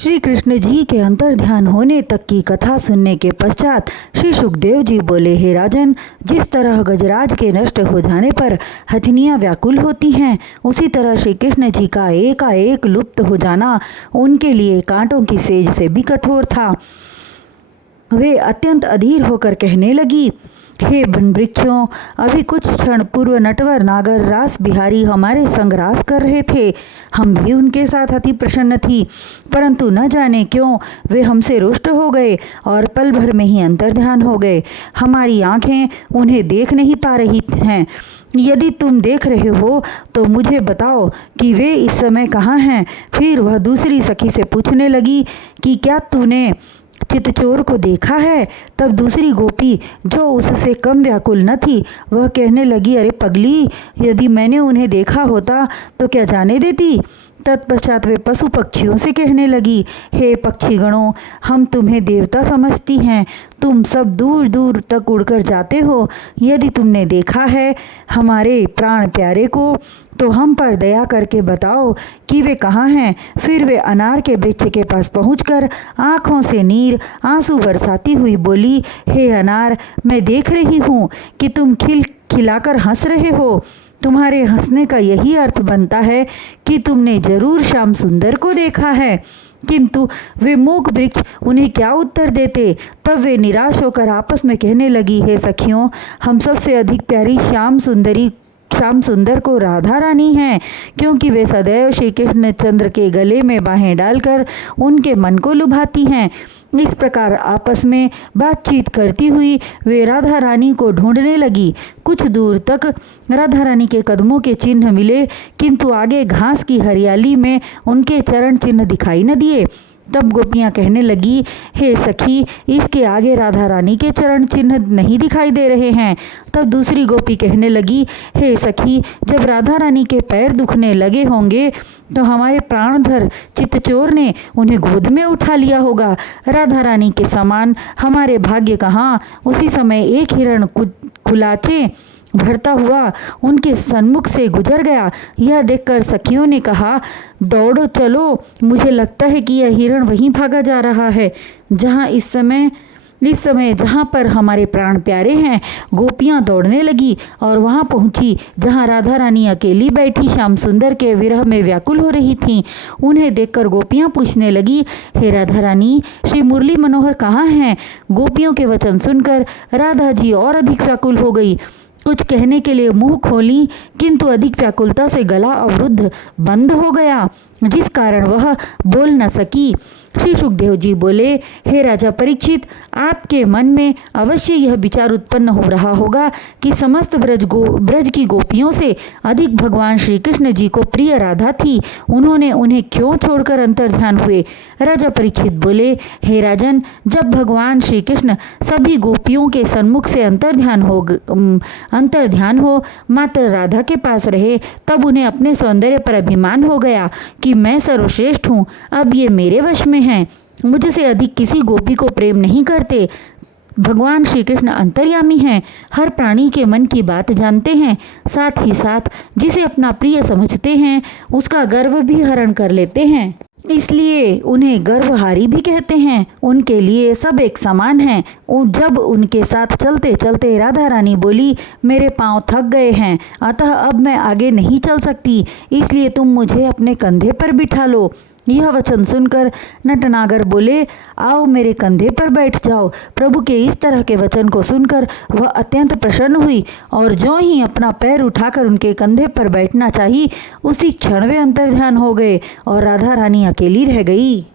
श्री कृष्ण जी के अंतर ध्यान होने तक की कथा सुनने के पश्चात श्री सुखदेव जी बोले, हे राजन, जिस तरह गजराज के नष्ट हो जाने पर हथनियाँ व्याकुल होती हैं, उसी तरह श्री कृष्ण जी का एकाएक लुप्त हो जाना उनके लिए कांटों की सेज से भी कठोर था। वे अत्यंत अधीर होकर कहने लगी, हे वन वृक्षों, अभी कुछ क्षण पूर्व नटवर नागर रास बिहारी हमारे संग रास कर रहे थे। हम भी उनके साथ अति प्रसन्न थी, परंतु न जाने क्यों वे हमसे रुष्ट हो गए और पल भर में ही अंतर्ध्यान हो गए। हमारी आंखें उन्हें देख नहीं पा रही हैं। यदि तुम देख रहे हो तो मुझे बताओ कि वे इस समय कहाँ हैं। फिर वह दूसरी सखी से पूछने लगी कि क्या तूने चितचोर को देखा है? तब दूसरी गोपी, जो उससे कम व्याकुल न थी, वह कहने लगी, अरे पगली, यदि मैंने उन्हें देखा होता तो क्या जाने देती। तत्पश्चात वे पशु पक्षियों से कहने लगी, हे पक्षीगणों, हम तुम्हें देवता समझती हैं। तुम सब दूर दूर तक उड़कर जाते हो। यदि तुमने देखा है हमारे प्राण प्यारे को तो हम पर दया करके बताओ कि वे कहाँ हैं। फिर वे अनार के वृक्ष के पास पहुंचकर आँखों से नीर आंसू बरसाती हुई बोली, हे अनार, मैं देख रही हूँ कि तुम खिलाकर हंस रहे हो। तुम्हारे हंसने का यही अर्थ बनता है कि तुमने जरूर श्याम सुंदर को देखा है। किंतु वे मूक वृक्ष उन्हें क्या उत्तर देते। तब वे निराश होकर आपस में कहने लगी, हे सखियों, हम सबसे अधिक प्यारी श्याम सुंदर को राधा रानी हैं, क्योंकि वे सदैव श्री कृष्ण चंद्र के गले में बाहें डालकर उनके मन को लुभाती हैं। इस प्रकार आपस में बातचीत करती हुई वे राधा रानी को ढूंढने लगी। कुछ दूर तक राधा रानी के कदमों के चिन्ह मिले, किंतु आगे घास की हरियाली में उनके चरण चिन्ह दिखाई न दिए। तब गोपियाँ कहने लगी, हे सखी, इसके आगे राधा रानी के चरण चिन्ह नहीं दिखाई दे रहे हैं। तब दूसरी गोपी कहने लगी, हे सखी, जब राधा रानी के पैर दुखने लगे होंगे तो हमारे प्राणधर चितचोर ने उन्हें गोद में उठा लिया होगा। राधा रानी के समान हमारे भाग्य कहाँ। उसी समय एक हिरण कुलाचे भरता हुआ उनके सन्मुख से गुजर गया। यह देखकर सखियों ने कहा, दौड़ो चलो, मुझे लगता है कि यह हिरण वहीं भागा जा रहा है जहाँ इस समय जहाँ पर हमारे प्राण प्यारे हैं। गोपियाँ दौड़ने लगी और वहाँ पहुँची जहाँ राधा रानी अकेली बैठी श्याम सुंदर के विरह में व्याकुल हो रही थीं। उन्हें देखकर गोपियाँ पूछने लगी, हे राधा रानी, श्री मुरली मनोहर कहाँ हैं? गोपियों के वचन सुनकर राधा जी और अधिक व्याकुल हो गई। कुछ कहने के लिए मुंह खोली, किंतु अधिक व्याकुलता से गला अवरुद्ध बंद हो गया, जिस कारण वह बोल न सकी। श्री सुखदेव जी बोले, हे राजा परीक्षित, आपके मन में अवश्य यह विचार उत्पन्न हो रहा होगा कि समस्त ब्रज की गोपियों से अधिक भगवान श्री कृष्ण जी को प्रिय राधा थी। उन्होंने उन्हें क्यों छोड़कर अंतर्ध्यान हुए? राजा परीक्षित बोले, हे राजन, जब भगवान श्री कृष्ण सभी गोपियों के सन्मुख से अंतर्ध्यान हो मात्र राधा के पास रहे, तब उन्हें अपने सौंदर्य पर अभिमान हो गया कि मैं सर्वश्रेष्ठ हूँ। अब ये मेरे वश में हैं, मुझसे अधिक किसी गोपी को प्रेम नहीं करते। भगवान श्री कृष्ण अंतर्यामी हैं, हर प्राणी के मन की बात जानते हैं, साथ ही साथ जिसे अपना प्रिय समझते हैं उसका गर्व भी हरण कर लेते हैं। इसलिए उन्हें गर्वहारी भी कहते हैं। उनके लिए सब एक समान हैं। जब उनके साथ चलते चलते राधा रानी बोली, मेरे पांव थक गए हैं, अतः अब मैं आगे नहीं चल सकती, इसलिए तुम मुझे अपने कंधे पर बिठा लो। यह वचन सुनकर नटनागर बोले, आओ मेरे कंधे पर बैठ जाओ। प्रभु के इस तरह के वचन को सुनकर वह अत्यंत प्रसन्न हुई और जो ही अपना पैर उठाकर उनके कंधे पर बैठना चाही, उसी क्षण वे अंतर्ध्यान हो गए और राधा रानी अकेली रह गई।